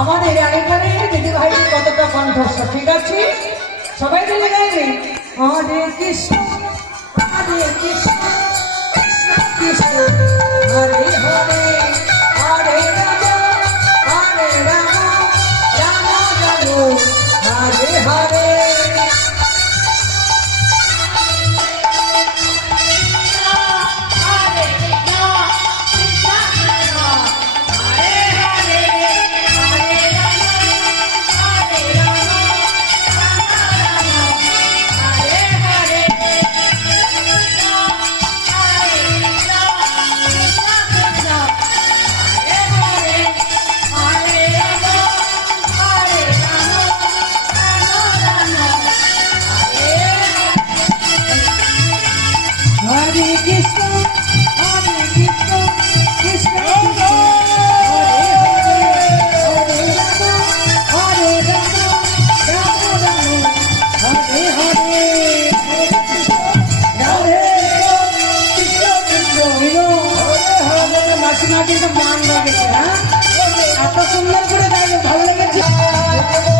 আমাদের এখানে দিদি ভাই কতটা কণ্ঠস্বর ঠিক আছে সবাই মিলে গাইবে হরে কৃষ্ণ কৃষ্ণ কৃষ্ণ হরে হরে হরে রাম রাম রাম হরে হরে মান লেগেছে, এত সুন্দর করে গাইলে ভালো লেগেছে।